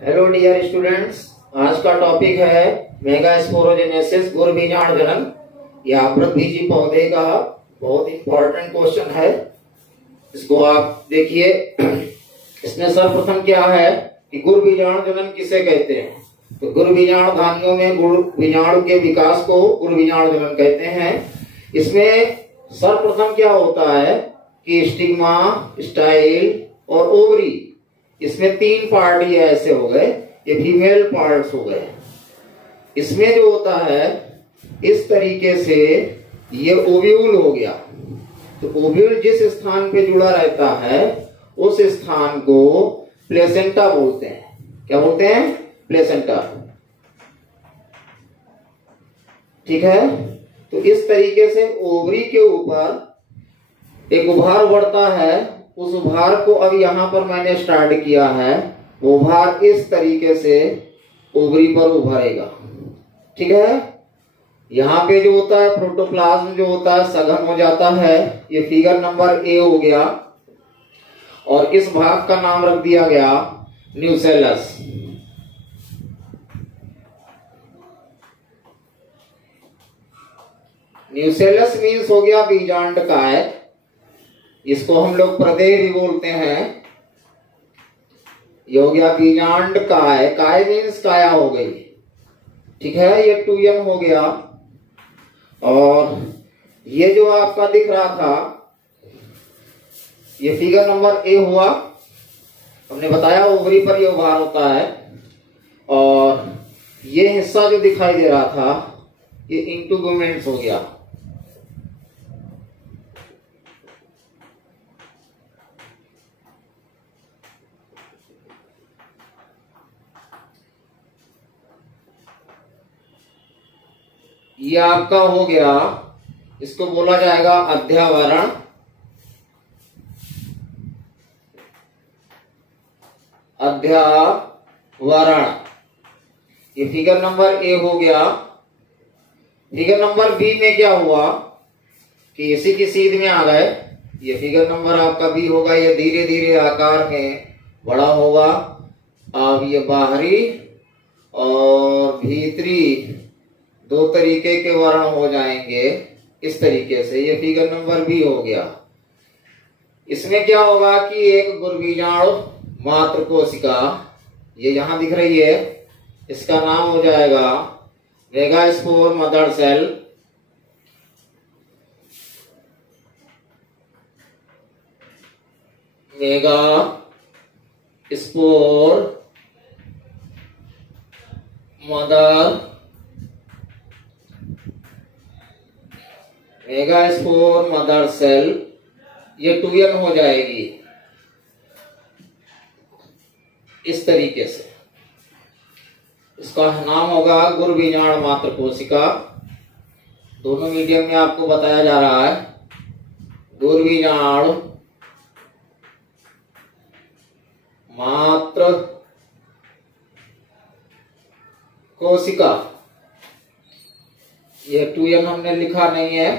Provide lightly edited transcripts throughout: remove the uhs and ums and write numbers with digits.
Hello dear students, आज का topic है मेगास्पोरोजेनेसिस, गुड़ बीजाणु जनन। यह आवृतबीजी पौधे का बहुत इंपॉर्टेंट क्वेश्चन है। इसको आप देखिए। इसमें सर्वप्रथम क्या है कि गुड़ बीजाणु जनन किसे कहते हैं। तो गुड़ बीजाणु धानियों में गुड़ बीजाणु के विकास को गुड़ बीजाणु जनन कहते हैं। इसमें सर्वप्रथम क्या होता है कि स्टिग्मा, स्टाइल और ओवरी, इसमें तीन पार्ट ये ऐसे हो गए, ये फीमेल पार्ट्स हो गए। इसमें जो होता है इस तरीके से ये ओव्यूल हो गया। तो ओव्यूल जिस स्थान पे जुड़ा रहता है उस स्थान को प्लेसेंटा बोलते हैं। क्या बोलते हैं? प्लेसेंटा। ठीक है। तो इस तरीके से ओवरी के ऊपर एक उभार बढ़ता है। उस उभार को अब यहां पर मैंने स्टार्ट किया है। वो उभार इस तरीके से ओवरी पर उभरेगा। ठीक है। यहां पे जो होता है प्रोटोप्लाज्म जो होता है सघन हो जाता है। ये फिगर नंबर ए हो गया और इस भाग का नाम रख दिया गया न्यूसेलस। न्यूसेलस मीन्स हो गया बीजांडकाय। इसको हम लोग प्रदेह भी बोलते हैं। ये हो गया बीजांडकाय। काय मीन्स काया हो गई। ठीक है। ये 2n हो गया। और ये जो आपका दिख रहा था ये फिगर नंबर ए हुआ। हमने बताया ओवरी पर ये उभार होता है। और ये हिस्सा जो दिखाई दे रहा था ये इंटुगुमेंट्स हो गया। ये आपका हो गया, इसको बोला जाएगा अध्यावरण। अध्यावरण। ये फिगर नंबर ए हो गया। फिगर नंबर बी में क्या हुआ कि इसी की सीध में आ गए। ये फिगर नंबर आपका बी होगा। ये धीरे धीरे आकार में बड़ा होगा। अब ये बाहरी और भीतरी दो तरीके के वर्ण हो जाएंगे इस तरीके से। ये फिगर नंबर बी हो गया। इसमें क्या होगा कि एक गुड़ बीजाणु मात्र कोशिका ये यहां दिख रही है, इसका नाम हो जाएगा megaspore mother cell. Megaspore mother megaspore mother cell. ये 2n हो जाएगी इस तरीके से। इसका नाम होगा गुड़ बीजाणु मात्र कोशिका। दोनों मीडियम में आपको बताया जा रहा है गुड़ बीजाणु मात्र कोशिका। ये 2n हमने लिखा नहीं है,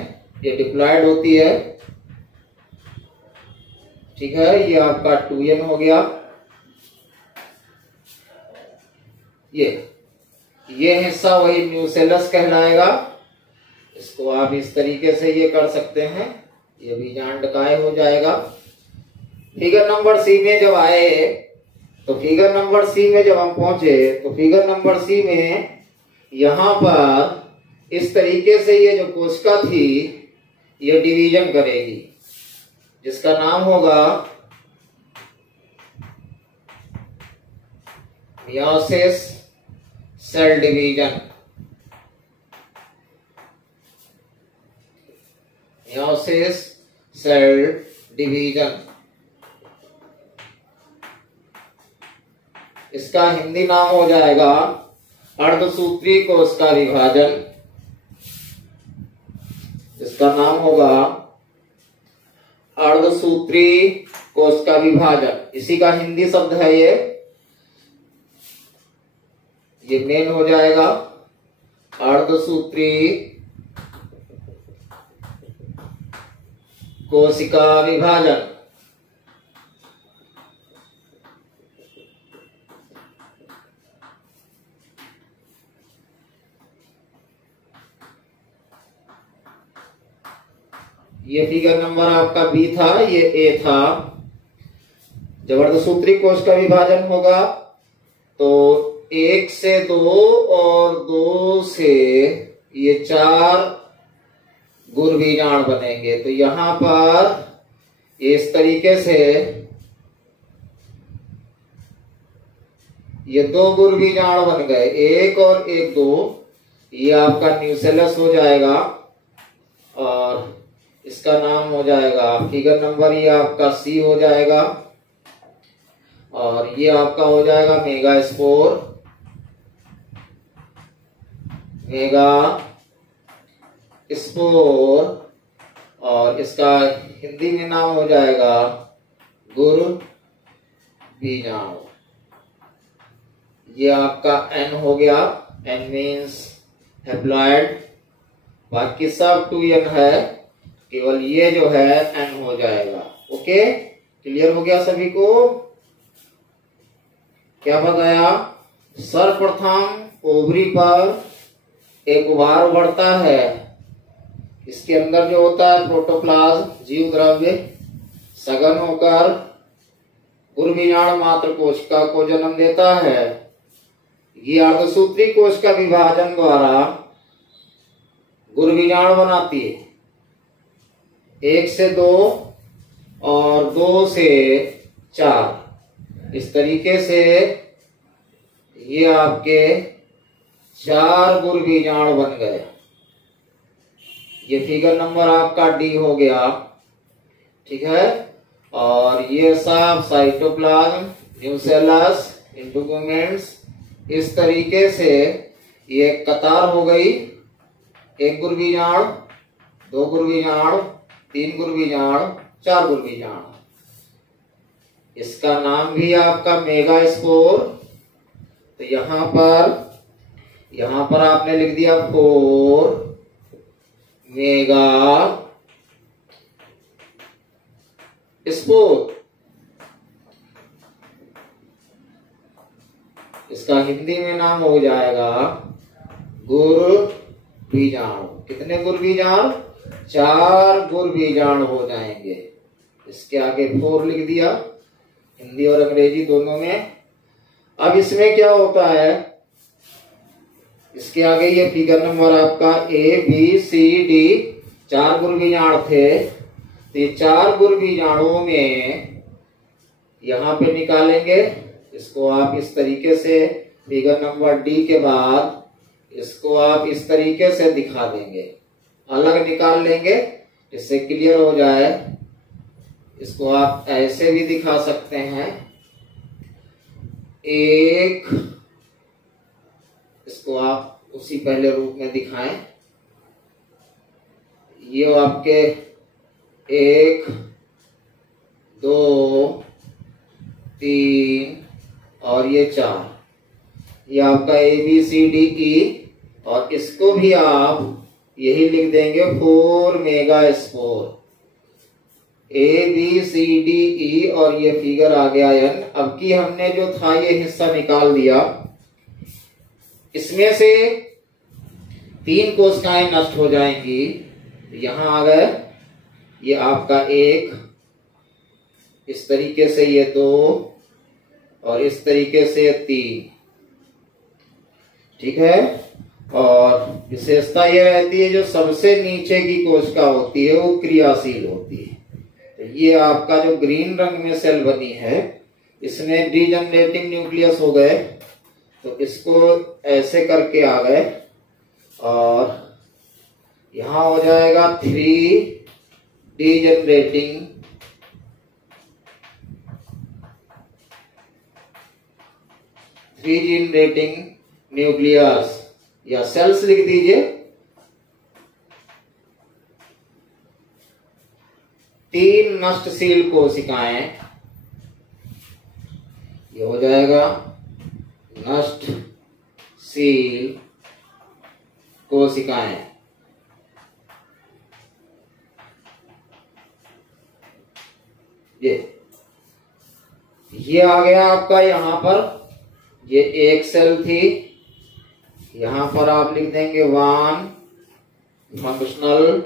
ये डिप्लॉयड होती है। ठीक है। ये आपका 2n हो गया। ये हिस्सा वही न्यूसेलस कहलाएगा। इसको आप इस तरीके से ये कर सकते हैं। ये बीजांडकाय हो जाएगा। फिगर नंबर सी में जब आए तो फिगर नंबर सी में जब हम पहुंचे तो फिगर नंबर सी में यहां पर इस तरीके से ये जो कोशिका थी ये डिवीजन करेगी जिसका नाम होगा meiosis cell division. Meiosis cell division. इसका हिंदी नाम हो जाएगा अर्धसूत्री कोशिका विभाजन। इसका नाम होगा अर्धसूत्री कोशिका विभाजन। इसी का हिंदी शब्द है ये मेन हो जाएगा अर्धसूत्री कोशिका विभाजन। ये फिगर नंबर आपका बी था, ये ए था। जब अर्धसूत्री कोश का विभाजन होगा तो 1 से 2 और 2 से ये 4 गुरबीजाण बनेंगे। तो यहां पर इस तरीके से ये 2 गुरबीजाण बन गए, 1 और 1 2। ये आपका न्यूसेलस हो जाएगा और इसका नाम हो जाएगा, फिगर नंबर ये आपका सी हो जाएगा और ये आपका हो जाएगा मेगास्पोर। मेगास्पोर और इसका हिंदी में नाम हो जाएगा गुरबीजाणु। ये आपका एन हो गया, एन मीन्स हैप्लॉइड। बाकी सब 2n है, केवल ये जो है एन हो जाएगा। ओके, क्लियर हो गया सभी को? क्या बताया? सर्वप्रथम ओवरी पर एक उभार उभरता है, इसके अंदर जो होता है प्रोटोप्लाज्म जीव द्रव्य सघन होकर गुरबीजाण मात्र कोशिका को जन्म देता है। ये अर्धसूत्री कोश का विभाजन द्वारा गुरबीजाण बनाती है, 1 से 2 और 2 से 4। इस तरीके से ये आपके 4 गुरबीजाण बन गए। ये फिगर नंबर आपका डी हो गया, ठीक है। और ये सब साइटोप्लाज्म, न्यूसेलस, इंटुगुमेंट्स, इस तरीके से ये कतार हो गई। 1 गुरबीजाण, 2 गुरबीजाण, 3 गुरबीजाण, 4 गुरबीजाण। इसका नाम भी आपका मेगास्पोर। तो यहां पर आपने लिख दिया 4 मेगा स्पोर। इसका हिंदी में नाम हो जाएगा गुरबीजाणु। कितने गुरबीजाण? 4 गुरबीजाण हो जाएंगे। इसके आगे 4 लिख दिया, हिंदी और अंग्रेजी दोनों में। अब इसमें क्या होता है, इसके आगे ये फिगर नंबर आपका ए बी सी डी 4 गुरबीजाण थे। तो ये 4 गुरबीजाणुओं में यहां पे निकालेंगे। इसको आप इस तरीके से फिगर नंबर डी के बाद इसको आप इस तरीके से दिखा देंगे, अलग निकाल लेंगे, इससे क्लियर हो जाए। इसको आप ऐसे भी दिखा सकते हैं, एक, इसको आप उसी पहले रूप में दिखाएं। ये आपके 1 2 3 और ये 4, ये आपका ए बी सी डी ई। और इसको भी आप यही लिख देंगे 4 megaspore. A B C D E और ये फिगर आ गया एन। अब की हमने जो था ये हिस्सा निकाल दिया, इसमें से 3 कोशिकाएं नष्ट हो जाएंगी। यहां आ गए, ये आपका 1, इस तरीके से ये 2 और इस तरीके से 3, ठीक है। और विशेषता यह रहती है जो सबसे नीचे की कोशिका होती है वो क्रियाशील होती है। तो ये आपका जो ग्रीन रंग में सेल बनी है, इसमें डीजनरेटिंग न्यूक्लियस हो गए। तो इसको ऐसे करके आ गए और यहां हो जाएगा 3 डीजनरेटिंग न्यूक्लियस या सेल्स लिख दीजिए। 3 नष्टशील कोशिकाएं, ये हो जाएगा नष्टशील कोशिकाएं। ये आ गया आपका, यहां पर ये एक सेल थी, यहां पर आप लिख देंगे 1 फंक्शनल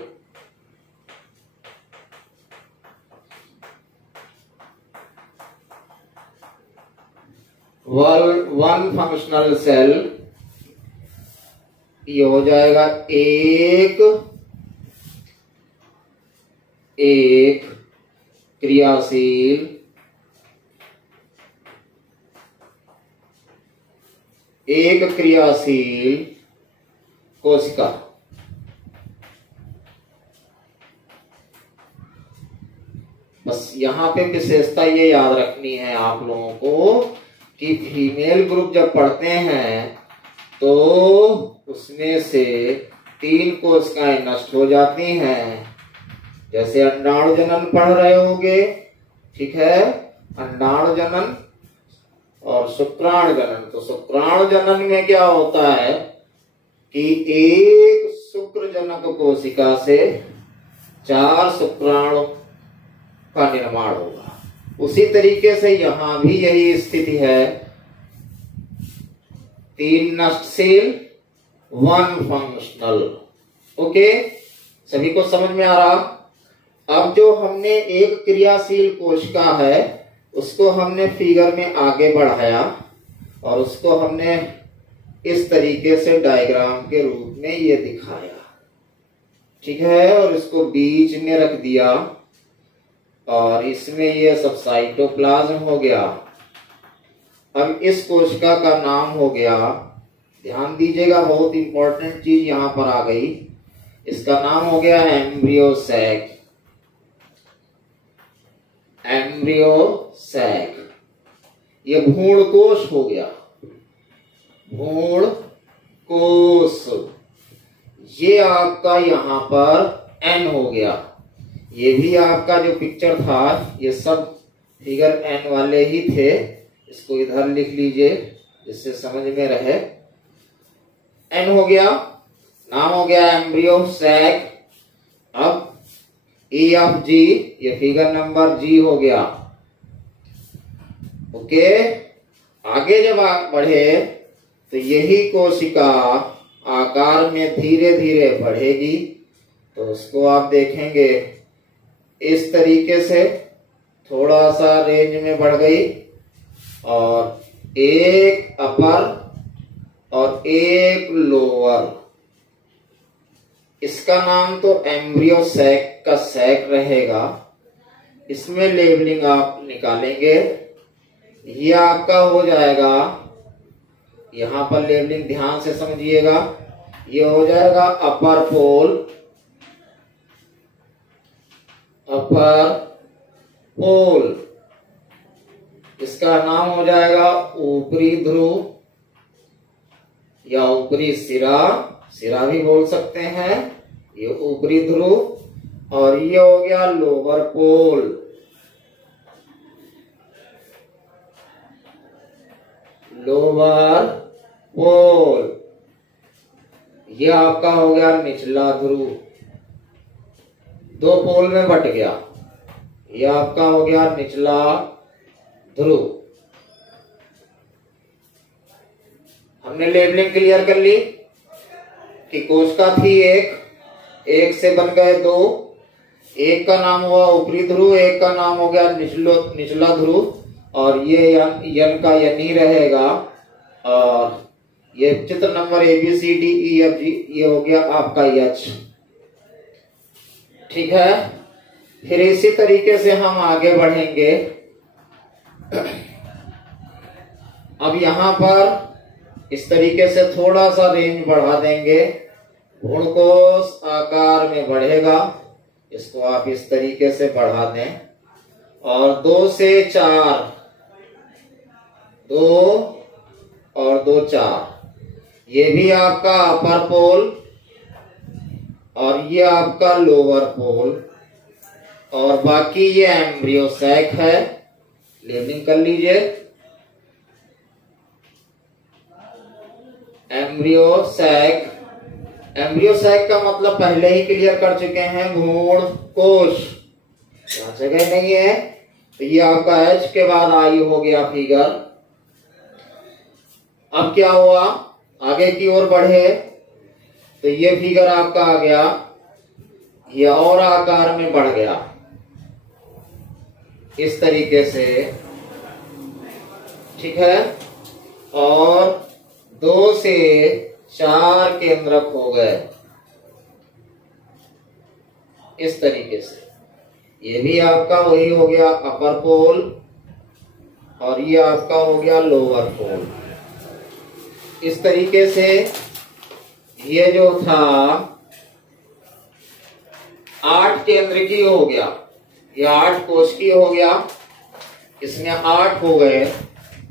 वन फंक्शनल सेल, ये हो जाएगा एक क्रियाशील कोशिका। बस यहां पे विशेषता ये याद रखनी है आप लोगों को कि फीमेल ग्रुप जब पढ़ते हैं तो उसमें से 3 कोशिकाएं नष्ट हो जाती हैं। जैसे अंडाणु जनन पढ़ रहे होगे, ठीक है, अंडाणु जनन और शुक्राणु जनन। तो शुक्राणु जनन में क्या होता है कि एक शुक्रजनक कोशिका से 4 शुक्राणु का निर्माण होगा। उसी तरीके से यहां भी यही स्थिति है, 3 नष्टशील 1 फंक्शनल। ओके, सभी को समझ में आ रहा। अब जो हमने एक क्रियाशील कोशिका है उसको हमने फिगर में आगे बढ़ाया और उसको हमने इस तरीके से डायग्राम के रूप में ये दिखाया, ठीक है, और इसको बीच में रख दिया और इसमें ये सब साइटोप्लाज्म हो गया। अब इस कोशिका का नाम हो गया, ध्यान दीजिएगा, बहुत इंपॉर्टेंट चीज यहां पर आ गई, इसका नाम हो गया एम्ब्रियो सैक। ये भ्रूण कोश हो गया, भ्रूण कोश। ये आपका यहां पर एन हो गया। ये भी आपका जो पिक्चर था ये सब फिगर एन वाले ही थे, इसको इधर लिख लीजिए जिससे समझ में रहे। एन हो गया, नाम हो गया एम्ब्रियो सैक। अब ई ऑफ जी, ये फिगर नंबर जी हो गया। ओके, आगे जब आप बढ़े तो यही कोशिका आकार में धीरे धीरे बढ़ेगी। तो उसको आप देखेंगे इस तरीके से, थोड़ा सा रेंज में बढ़ गई और एक अपर और एक लोअर। इसका नाम तो एम्ब्रियो सैक का सैक रहेगा। इसमें लेबलिंग आप निकालेंगे, ये आपका हो जाएगा, यहां पर लेबलिंग ध्यान से समझिएगा, ये हो जाएगा अपर पोल, अपर पोल। इसका नाम हो जाएगा ऊपरी ध्रुव या ऊपरी सिरा, सिरा भी बोल सकते हैं, ये ऊपरी ध्रुव। और ये हो गया लोअर पोल, लोअर पोल। ये आपका हो गया निचला ध्रुव, 2 पोल में बट गया। ये आपका हो गया निचला ध्रुव। हमने लेबलिंग क्लियर कर ली कि कोशिका थी एक से बन गए 2, एक का नाम हुआ ऊपरी ध्रुव, एक का नाम हो गया निचला ध्रुव, और ये यन का यनी रहेगा। और ये चित्र नंबर ABCDEFG, ये हो गया आपका H, ठीक है। फिर इसी तरीके से हम आगे बढ़ेंगे। अब यहां पर इस तरीके से थोड़ा सा रेंज बढ़ा देंगे, भ्रूणकोश आकार में बढ़ेगा, इसको आप इस तरीके से बढ़ा दें और 2 से 4, 2 और 2 4, ये भी आपका अपर पोल और ये आपका लोअर पोल, और बाकी ये एम्ब्रियो सैक है। लेबलिंग कर लीजिए, एम्ब्रियो सैक। एम्ब्रियो सैक का मतलब पहले ही क्लियर कर चुके हैं, भ्रूण कोश, यहां जगह नहीं है। तो ये आपका H के बाद आई हो गया फिगर। अब क्या हुआ, आगे की ओर बढ़े तो ये फिगर आपका आ गया, ये और आकार में बढ़ गया इस तरीके से, ठीक है। और 2 से 4 केंद्रक हो गए। इस तरीके से ये भी आपका वही हो गया अपर पोल और ये आपका हो गया लोअर पोल। इस तरीके से ये जो था 8 केंद्र की हो गया, ये 8 कोश की हो गया, इसमें 8 हो गए।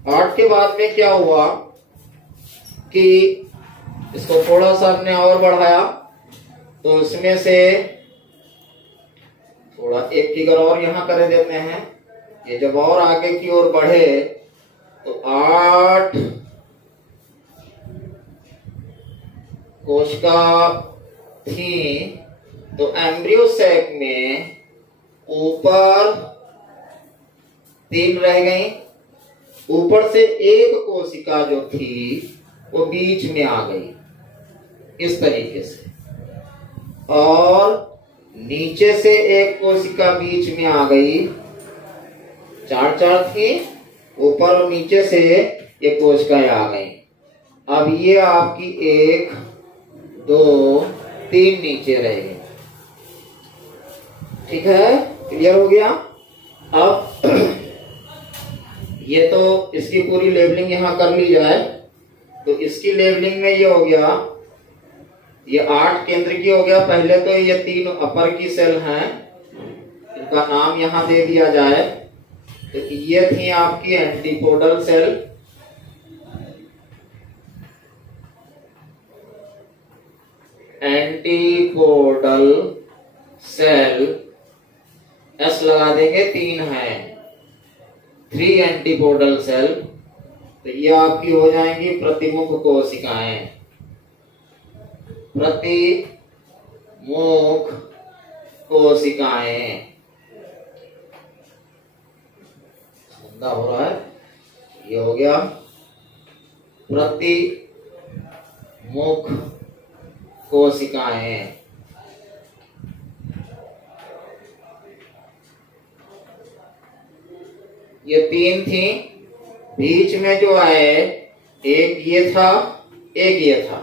8 के बाद में क्या हुआ कि इसको थोड़ा सा हमने और बढ़ाया, तो इसमें से थोड़ा एक फिगर और यहां कर देते हैं। ये जब और आगे की ओर बढ़े तो 8 कोशिका थी, तो एम्ब्रियो सैक में ऊपर 3 रह गई। ऊपर से एक कोशिका जो थी वो बीच में आ गई इस तरीके से, और नीचे से एक कोशिका बीच में आ गई। 4 थी, ऊपर और नीचे से ये कोशिकाएं आ गई। अब ये आपकी 1 2 3 नीचे रह गई। ठीक है, क्लियर हो गया। अब ये तो इसकी पूरी लेबलिंग यहां कर ली जाए, तो इसकी लेबलिंग में ये हो गया, ये 8 केंद्र की हो गया। पहले तो ये 3 अपर की सेल हैं, इनका नाम यहां दे दिया जाए। तो ये थी आपकी antipodal cell, antipodal cell S लगा देंगे, 3 है, 3 एंटीपोडल सेल। तो ये आपकी हो जाएंगी प्रतिमुख कोशिकाएं, प्रतिमुख कोशिकाएं। धंधा हो रहा है, ये हो गया प्रतिमुख कोशिकाएं। ये 3 थी, बीच में जो है एक ये था, एक ये था।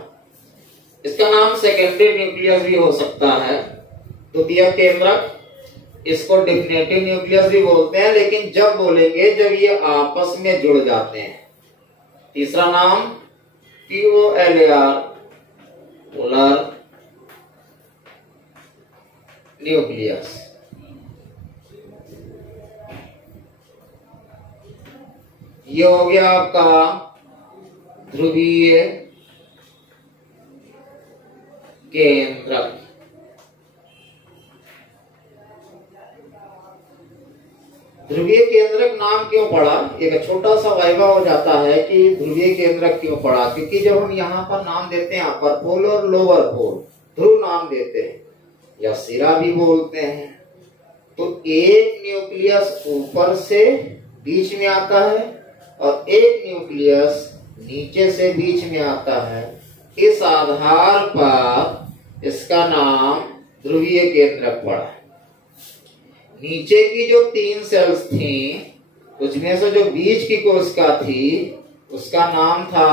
इसका नाम सेकेंडरी न्यूक्लियस भी हो सकता है, द्वितीय केंद्रक। इसको डिफिनेटिव न्यूक्लियस भी बोलते हैं, लेकिन जब बोलेंगे जब ये आपस में जुड़ जाते हैं। तीसरा नाम POLAR, पोलर न्यूक्लियस। ये हो गया आपका ध्रुवीय केंद्रक। ध्रुवीय केंद्रक नाम क्यों पड़ा? एक छोटा सा वाइवा हो जाता है कि ध्रुवीय केंद्रक क्यों पड़ा, क्योंकि जब हम यहाँ पर नाम देते हैं अपर पोल और लोअर पोल, ध्रुव नाम देते हैं या सिरा भी बोलते हैं, तो एक न्यूक्लियस ऊपर से बीच में आता है और एक न्यूक्लियस नीचे से बीच में आता है। इस आधार पर इसका नाम ध्रुवीय केंद्रक पड़ा। नीचे की जो 3 सेल्स थी, उसमें से जो बीच की कोशिका थी उसका नाम था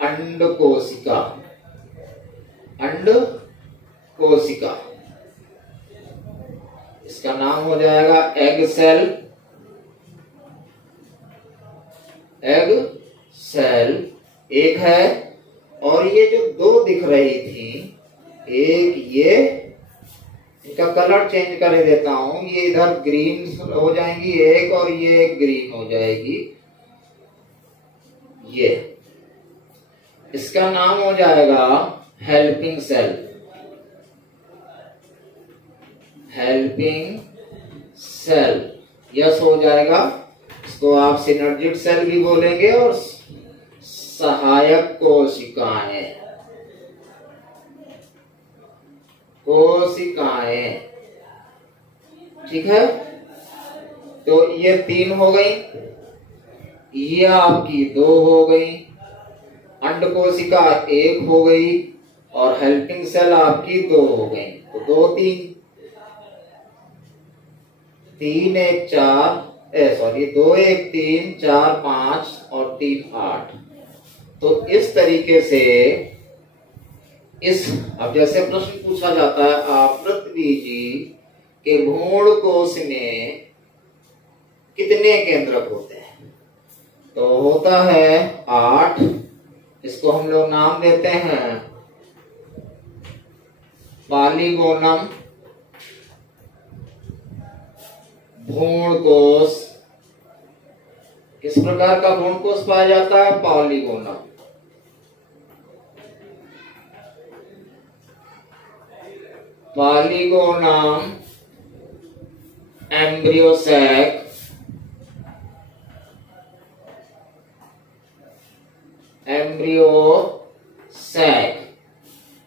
अंड कोशिका। अंड कोशिका, इसका नाम हो जाएगा एग सेल। एग सेल एक है, और ये जो 2 दिख रही थी, एक ये, इनका कलर चेंज कर देता हूं, ये इधर ग्रीन हो जाएंगी एक, और ये ग्रीन हो जाएगी। ये इसका नाम हो जाएगा helping cell. Helping cell yes हो जाएगा। इसको आप सिनर्जिड सेल भी बोलेंगे, और सहायक कोशिकाएं, कोशिकाएं। ठीक है, तो ये 3 हो गई, ये आपकी 2 हो गई, अंड कोशिका 1 हो गई, और हेल्पिंग सेल आपकी 2 हो गई। तो 2 3 3 1 4 2 1 3 4 5 और 3 8। तो इस तरीके से अब जैसे प्रश्न पूछा जाता है आवृतबीजी के भ्रूण कोश में कितने केंद्रक होते हैं, तो होता है 8। इसको हम लोग नाम देते हैं पॉलीगोनम भ्रूण कोश। किस प्रकार का भ्रूण कोश पाया जाता है, पॉलीगोनम। पॉलीगोनम एम्ब्रियो सैक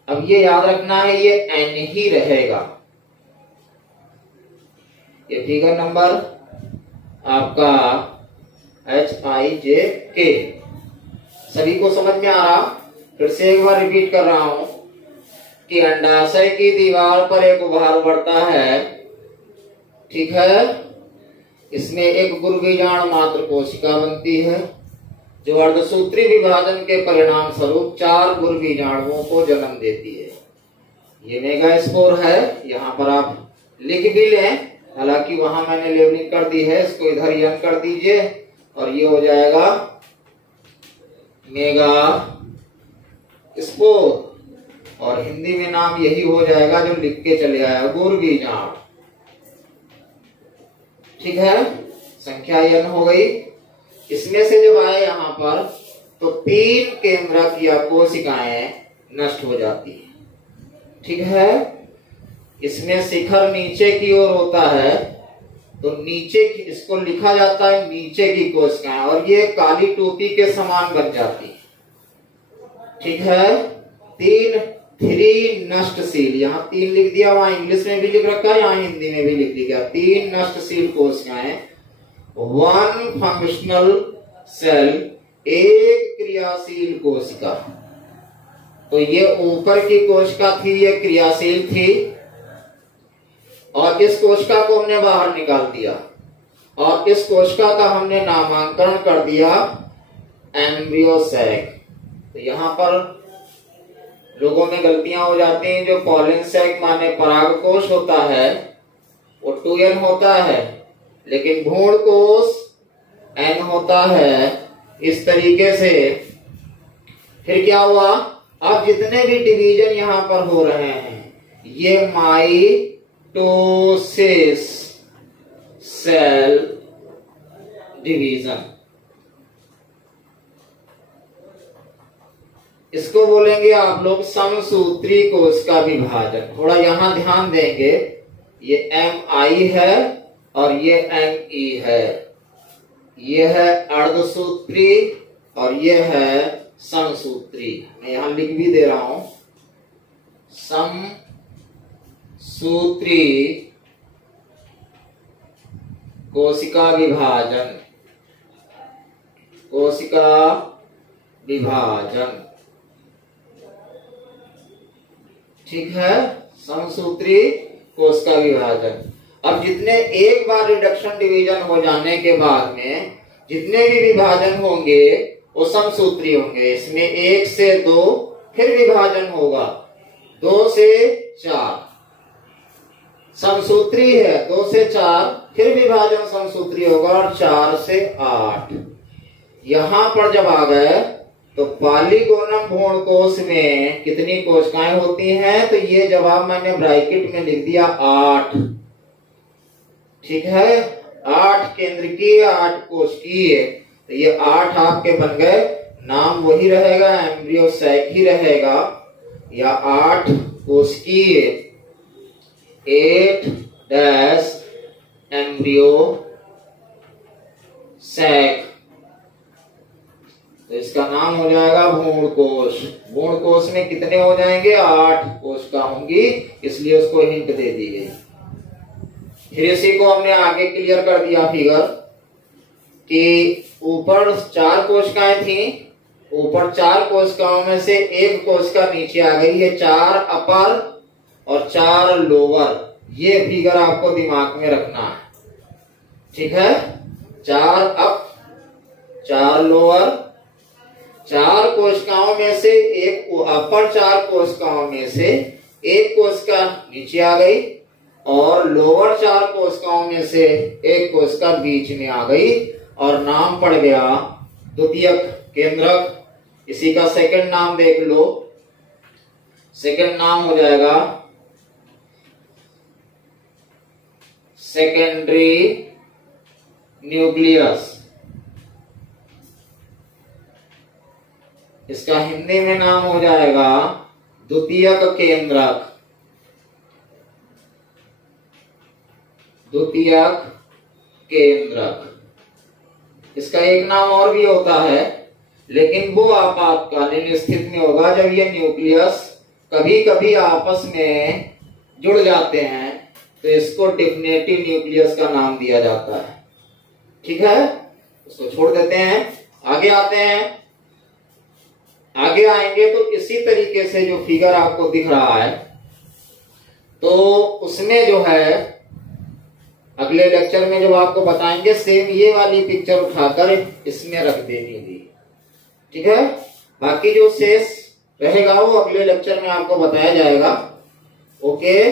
अब ये याद रखना है, ये एन ही रहेगा। ये फिगर नंबर आपका HIJK सभी को समझ में आ रहा। फिर से एक बार रिपीट कर रहा हूं कि अंडाशय की दीवार पर एक उभार बढ़ता है, ठीक है। इसमें एक गुरुबीजाणु मात्र कोशिका बनती है जो अर्धसूत्री विभाजन के परिणाम स्वरूप 4 गुरुबीजाणुओं को जन्म देती है। ये मेगास्पोर है, यहाँ पर आप लिख भी लें, हालांकि वहां मैंने लेबलिंग कर दी है, इसको इधर यन कर दीजिए और ये हो जाएगा मेगा स्पोर, और हिंदी में नाम यही हो जाएगा जो लिख के चले आया, गुरुबीजाणु। ठीक है, संख्या n हो गई। इसमें से जब आए यहाँ पर तो 3 केंद्रक या कोशिकाएं नष्ट हो जाती है, ठीक है। इसमें शिखर नीचे की ओर होता है, तो नीचे की, इसको लिखा जाता है नीचे की कोशिकाएं, और ये काली टोपी के समान बन जाती है, ठीक है। 3 नष्टशील, यहाँ 3 लिख दिया, वहां इंग्लिश में भी लिख रखा है, यहाँ हिंदी में भी लिख दिया। 3 नष्टशील कोशिकाएं, 1 फंक्शनल सेल, 1 क्रियाशील कोशिका। तो ये ऊपर की कोशिका थी, ये क्रियाशील थी, और इस कोशिका को हमने बाहर निकाल दिया, और इस कोशिका का हमने नामांकन कर दिया एम्ब्रियो सैक। तो यहाँ पर लोगों में गलतियां हो जाती हैं। जो पॉलन सैक माने परागकोश होता है वो 2n होता है, लेकिन भ्रूण कोश n होता है, इस तरीके से। फिर क्या हुआ, अब जितने भी डिवीजन यहां पर हो रहे हैं, ये माइटोसिस सेल डिवीजन, इसको बोलेंगे आप लोग समसूत्री कोशिका विभाजन। थोड़ा यहां ध्यान देंगे, ये MI है और ये ME है, ये है अर्धसूत्री और ये है समसूत्री। मैं यहां लिख भी दे रहा हूं, समसूत्री कोशिका विभाजन, कोशिका विभाजन, ठीक है, समसूत्री कोशिका विभाजन। अब जितने एक बार रिडक्शन डिवीजन हो जाने के बाद में जितने भी विभाजन होंगे वो समसूत्री होंगे। इसमें 1 से 2 फिर विभाजन होगा, 2 से 4 समसूत्री है, 2 से 4 फिर विभाजन समसूत्री होगा, और 4 से 8। यहां पर जब आ गए तो पॉलीगोनम भ्रूण कोश में कितनी कोशिकाएं होती हैं, तो ये जवाब मैंने ब्रैकेट में लिख दिया 8, ठीक है। 8 केंद्रकीय, 8 कोशिकीय, तो ये 8 आपके बन गए। नाम वही रहेगा, एम्ब्रियो सैक ही रहेगा, या 8 कोशिकीय, 8 एम्ब्रियो सैक, तो इसका नाम हो जाएगा भ्रूण कोश। भ्रूण कोश में कितने हो जाएंगे, 8 कोशिका होंगी, इसलिए उसको हिंट दे दी गई। फिर इसी को हमने आगे क्लियर कर दिया फिगर कि ऊपर 4 कोशिकाएं थी, ऊपर 4 कोशिकाओं में से 1 कोशिका नीचे आ गई है, 4 अपर और 4 लोअर। ये फिगर आपको दिमाग में रखना है, ठीक है। 4 अप 4 लोअर, 4 कोशिकाओं में से एक, अपर 4 कोशिकाओं में से एक कोशिका नीचे आ गई और लोअर 4 कोशिकाओं में से एक कोशिका बीच में आ गई और नाम पड़ गया द्वितीयक केंद्रक। इसी का सेकंड नाम देख लो, सेकंड नाम हो जाएगा सेकेंडरी न्यूक्लियस। इसका हिंदी में नाम हो जाएगा द्वितीयक केंद्रक। द्वितीयक केंद्रक। इसका एक नाम और भी होता है, लेकिन वो आपातकालीन स्थिति में होगा जब ये न्यूक्लियस कभी कभी आपस में जुड़ जाते हैं, तो इसको डिफिनेटिव न्यूक्लियस का नाम दिया जाता है। ठीक है, उसको छोड़ देते हैं, आगे आते हैं। आगे आएंगे तो इसी तरीके से जो फिगर आपको दिख रहा है, तो उसमें जो है अगले लेक्चर में जब आपको बताएंगे, सेम ये वाली पिक्चर उठाकर इसमें रख देनी थी। ठीक है, बाकी जो शेष रहेगा वो अगले लेक्चर में आपको बताया जाएगा। Okay,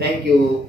thank you.